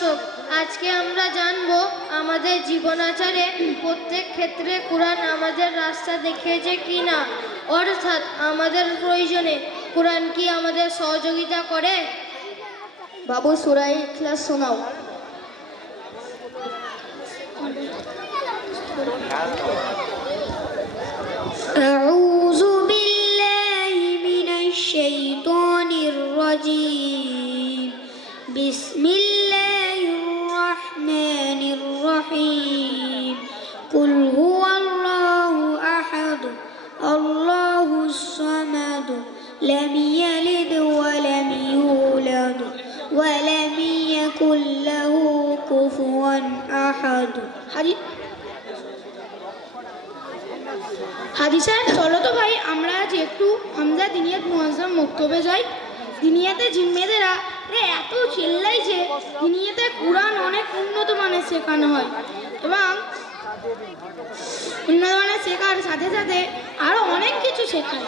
দর্শক আজকে আমরা জানব আমাদের জীবনাচারে প্রত্যেক ক্ষেত্রে কোরআন আমাদের রাস্তা দেখিয়েছে কি না অর্থাৎ আমাদের প্রয়োজনে কোরআন কি আমাদের সহযোগিতা করে বাবু সুরাই ইখলাস শোনাও أعوذ لم يلد ولم يولد ولم يكن له كفوا أحد হাজি সাহেব চলো তো ভাই আমরা আজ একটু হামজা দিনিয়াত মুহাজ্জম মক্তবে যাই দিনিয়াতে জিম্মেদেরা রে এত চিল্লাই যে দিনিয়াতে কোরআন অনেক উন্নত মানের শেখানো হয় এবং উন্নত মানের শেখার সাথে সাথে আরও অনেক কিছু শেখায়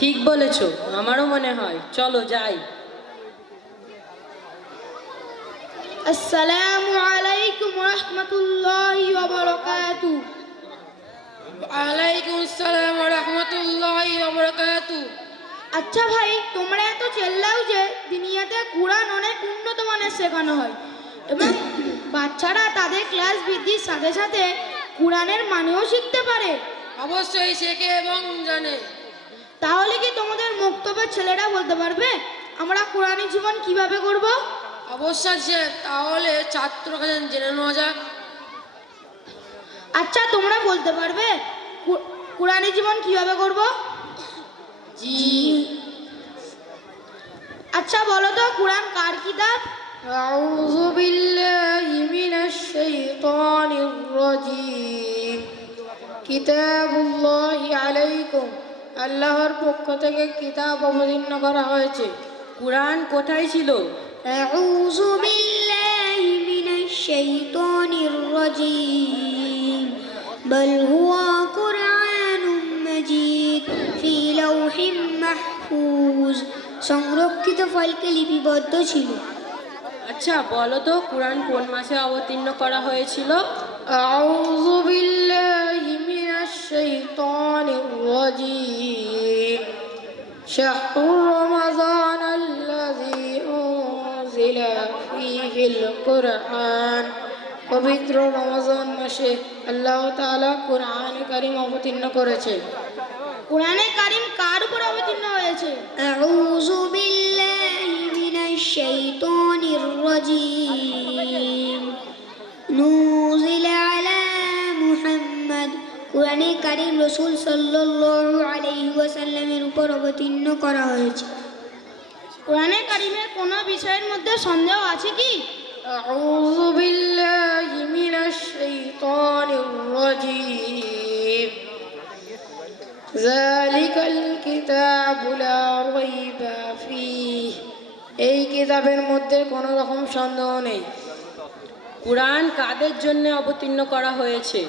ঠিক বলেছ আমারও মনে হয়। চলো যাই। আসসালামু আলাইকুম রহমতুল্লাহি ওয়া বারাকাতু ওয়ালাইকুম আসসালাম রহমতুল্লাহি আচ্ছা ভাই তোমরা এত চেল্লাও যে দুনিয়াতে কোরআন অনেক উন্নত মানের শেখানো হয়। এবং বাচ্চারা তাদের ক্লাস বৃদ্ধির সাথে সাথে কোরআনের মানেও শিখতে পারে। অবশ্যই শেখে এবং জানে। তাহলে কি তোমাদের মুক্তবের ছেলেরা বলতে পারবে? আমরা কোরআনী জীবন কীভাবে করব? অবশ্যই যে তাহলে ছাত্র কাছে জেনে নেওয়া যাক। আচ্ছা তোমরা বলতে পারবে? কোরআনী জীবন কীভাবে করব? জি। আচ্ছা বলো তো কোরআন কার কিতাব? আউযু বিল্লাহি মিনাশ শাইতানির রাজীম। কিতাবুল্লাহি আলাইকুম। আল্লাহর পক্ষ থেকে কিতাব অবতীর্ণ করা হয়েছে কোরআন কোথায় ছিল أعوذ بالله من الشيطان الرجيم بل هو قرآن مجيد في لوح محفوظ সংরক্ষিত ফাইলকে লিপিবদ্ধ ছিল আচ্ছা বলো তো কোরআন কোন মাসে অবতীর্ণ করা হয়েছিল أعوذ بالله من الشيطان الرجيم شهر رمضان الذي أنزل فيه القرآن পবিত্র রমজান মাসে আল্লাহ তাআলা কোরআন কারিম অবতীর্ণ করেছে কোরআনে কারিম কার উপর অবতীর্ণ হয়েছে أعوذ بالله কারিম রসুল সাল্লাল্লাহু আলাইহি ওয়াসাল্লামের উপর অবতীর্ণ করা হয়েছে কোরআনে কারিমের কোনো বিষয়ের মধ্যে সন্দেহ আছে কি أعوذ بالله من الشيطان الرجيم ذلك الكتاب لا ريب فيه এই কিতাবের মধ্যে কোনো রকম সন্দেহ নেই কোরআন কাদের জন্য অবতীর্ণ করা হয়েছে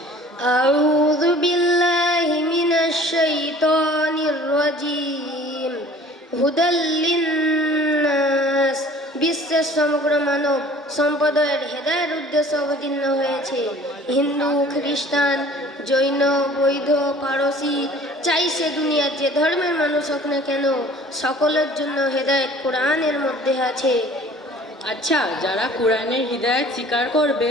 أعوذ بالله من الشيطان الرجيم هدى للناس বিশ্বের সমগ্র মানব সম্প্রদায়ের হেদায়ের উদ্দেশ্যে অবতীর্ণ হয়েছে হিন্দু খ্রিস্টান জৈন বৈধ পারসি চাই সে দুনিয়ার যে ধর্মের মানুষ হোক না কেন সকলের জন্য হেদায়েত কোরআনের মধ্যে আছে আচ্ছা যারা কোরআনের হৃদায়ত স্বীকার করবে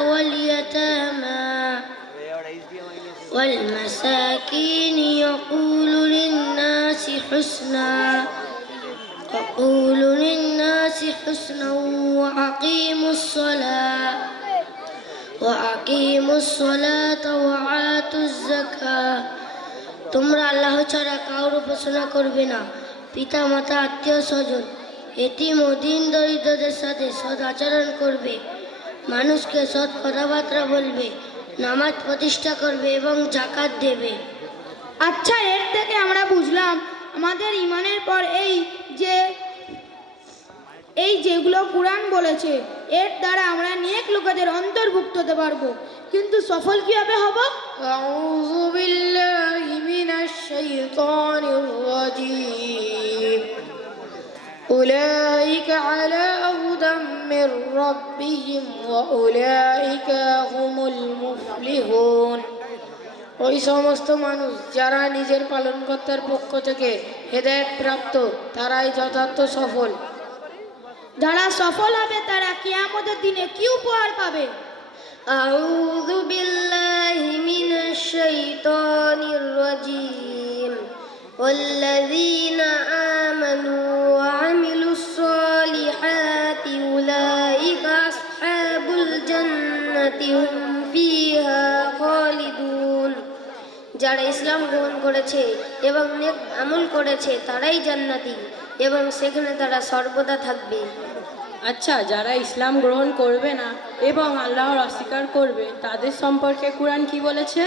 حسنا يقول للناس حسنا وأقيموا الصلاة وأقيموا الصلاة وآتوا الزكاة তোমরা আল্লাহ ছাড়া কাউর উপাসনা করবে না পিতা মাতা আত্মীয় স্বজন এটিম ও দিন দরিদ্রদের সাথে সদ আচরণ করবে মানুষকে সৎ কথাবার্তা বলবে নামাজ প্রতিষ্ঠা করবে এবং জাকাত দেবে আচ্ছা এর থেকে আমরা বুঝলাম আমাদের ইমানের পর এই যে এই যেগুলো কোরআন বলেছে এর দ্বারা আমরা নেক লোকেদের অন্তর্ভুক্ত হতে পারবো কিন্তু সফল কিভাবে হব أعوذ بالله من الشيطان الرجيم أولئك على هدى من ربهم وأولئك هم المفلحون ওই সমস্ত মানুষ যারা নিজের পালনকর্তার পক্ষ থেকে হেদায়ত প্রাপ্ত তারাই যথার্থ সফল যারা সফল হবে তারা কিয়ামতের দিনে কি উপহার পাবে أعوذ بالله من الشيطان الرجيم والذين آمنوا ইসলাম গ্রহণ করেছে এবং নেক আমল করেছে তারাই জান্নাতি এবং সেখানে তারা সর্বদা থাকবে আচ্ছা যারা ইসলাম গ্রহণ করবে না এবং আল্লাহর অস্বীকার করবে তাদের সম্পর্কে কোরআন কি বলেছে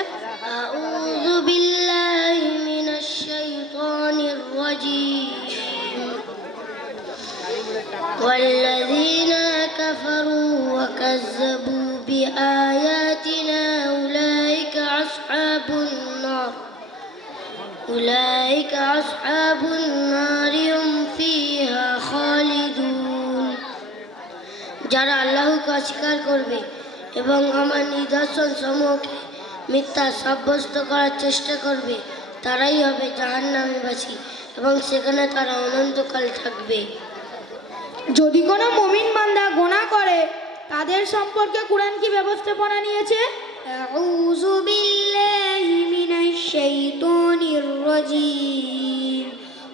أعوذ بالله من الشيطان الرجيم والذين كفروا وكذبوا بآياتنا أولئك أولئك أصحاب النار هم فيها خالدون যারা আল্লাহকে অস্বীকার করবে এবং আমার নিদর্শন সমূহকে মিথ্যা সাব্যস্ত করার চেষ্টা করবে তারাই হবে জাহান্নামীবাসী এবং সেখানে তারা অনন্তকাল থাকবে যদি কোনো মুমিন বান্দা গোনা করে তাদের সম্পর্কে কোরআন কি ব্যবস্থাপনা নিয়েছে أعوذ بالله من الشيطان الرجيم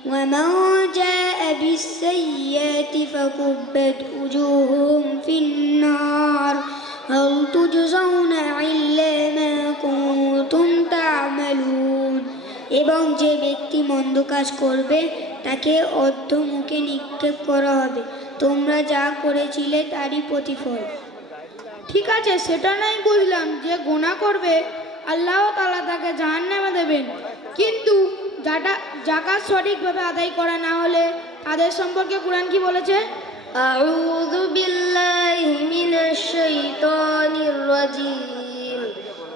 ومن جاء بالسيئات فكبت وجوههم في النار هل تجزون إلا ما كنتم تعملون এবং যে ব্যক্তি মন্দ কাজ করবে তাকে অর্ধমুখে নিক্ষেপ করা হবে তোমরা যা করেছিলে তারই প্রতিফল ঠিক আছে সেটা নাই বুঝলাম যে গোনা করবে আল্লাহ তালা তাকে জাহান নামে দেবেন কিন্তু যাটা জাকাত সঠিকভাবে আদায় করা না হলে তাদের সম্পর্কে কোরআন কি বলেছে أعوذ بالله من الشيطان الرجيم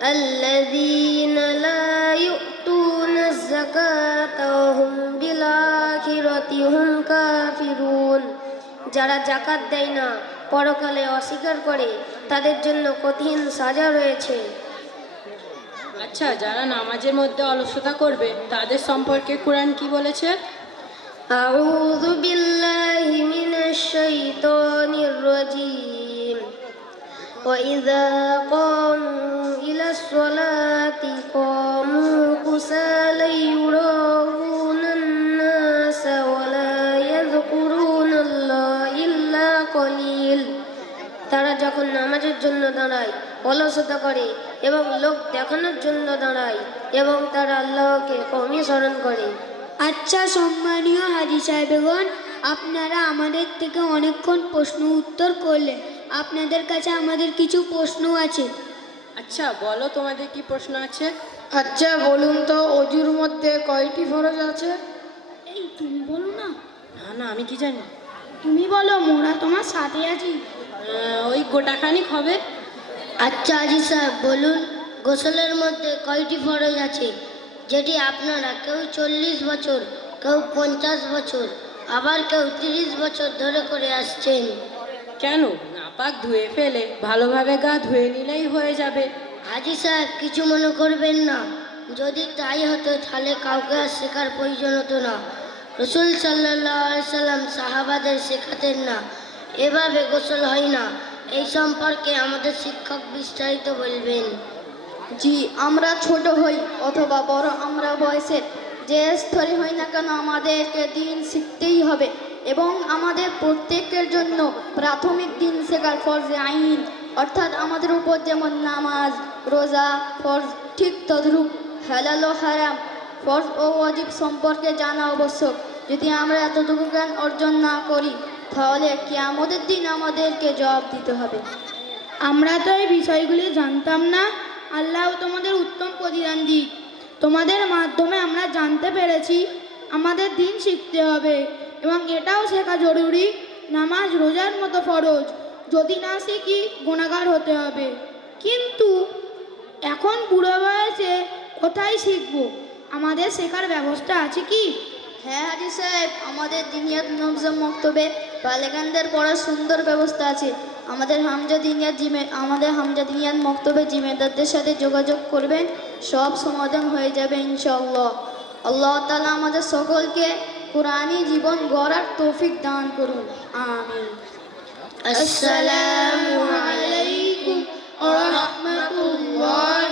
الذين لا يؤتون الزكاة وهم بالآخرة هم كافرون যারা জাকাত দেয় না পরকালে অস্বীকার করে তাদের জন্য কঠিন সাজা রয়েছে আচ্ছা যারা নামাজের মধ্যে অলসতা করবে তাদের সম্পর্কে কোরআন কি বলেছে أعوذ بالله من الشيطان الرجيم وإذا قاموا إلى الصلاة قاموا كسالى يراءون الناس ولا يذكرون الله إلا قليل তারা যখন নামাজের জন্য দাঁড়ায় অলসতা করে এবং লোক দেখানোর জন্য দাঁড়ায় এবং তারা আল্লাহকে কমই স্মরণ করে। আচ্ছা সম্মানীয় হাজি সাহেবগণ আপনারা আমাদের থেকে অনেকক্ষণ প্রশ্ন উত্তর করলেন। আপনাদের কাছে আমাদের কিছু প্রশ্ন আছে। আচ্ছা বলো তোমাদের কি প্রশ্ন আছে? আচ্ছা বলুন তো অজুর মধ্যে কয়টি ফরজ আছে? এই তুমি বলো না। না না আমি কি জানি? তুমি বলো মোরা তোমার সাথে আছি। ওই গোটাখানিক হবে। আচ্ছা আজি সাহেব বলুন গোসলের মধ্যে কয়টি ফরজ আছে? যেটি আপনারা কেউ চল্লিশ বছর কেউ পঞ্চাশ বছর আবার কেউ তিরিশ বছর ধরে করে আসছেন। কেন? নাপাক ধুয়ে ফেলে ভালোভাবে গা ধুয়ে নিলেই হয়ে যাবে। হাজি সাহেব কিছু মনে করবেন না। যদি তাই হতো তাহলে কাউকে আর শেখার প্রয়োজন হতো না। রসুল সাল্লাহ সাল্লাম সাহাবাদের শেখাতেন না। এভাবে গোসল হয় না। এই সম্পর্কে আমাদের শিক্ষক বিস্তারিত বলবেন। জি, আমরা ছোট হই অথবা বড়, আমরা বয়সের। যে স্তরে হই না কেন আমাদেরকে দিন শিখতেই হবে এবং আমাদের প্রত্যেকের জন্য প্রাথমিক দিন শেখার ফরজে আইন, অর্থাৎ আমাদের উপর যেমন নামাজ, রোজা, ফরজ, ঠিক তদ্রূপ হেলাল হারাম, ফরজ ও অজীব সম্পর্কে জানা আবশ্যক। যদি আমরা এতটুকু জ্ঞান অর্জন না করি তাহলে কি আমাদের দিন আমাদেরকে জবাব দিতে হবে। আমরা তো এই বিষয়গুলি জানতাম না। আল্লাহ তোমাদের উত্তম প্রতিদান দিক। তোমাদের মাধ্যমে আমরা জানতে পেরেছি আমাদের দিন শিখতে হবে এবং এটাও শেখা জরুরি নামাজ রোজার মতো ফরজ। যদি না শিখি গুণাগার হতে হবে। কিন্তু এখন বুড়ো বয়সে কোথায় শিখব? আমাদের শেখার ব্যবস্থা আছে কি? হ্যাঁ হাজি সাহেব আমাদের দিনিয়াত নবজম মক্তবে বালেগানদের পড়ার সুন্দর ব্যবস্থা আছে। আমাদের হামজা দিনিয়াত জিমে, আমাদের হামজা দিনিয়াত মক্তবে জিমেদারদের সাথে যোগাযোগ করবেন সব সমাধান হয়ে যাবে ইনশাআল্লাহ। আল্লাহ তালা আমাদের সকলকে কোরআনী জীবন গড়ার তৌফিক দান করুন। আমিন। আসসালামু আলাইকুম ওয়া রাহমাতুল্লাহি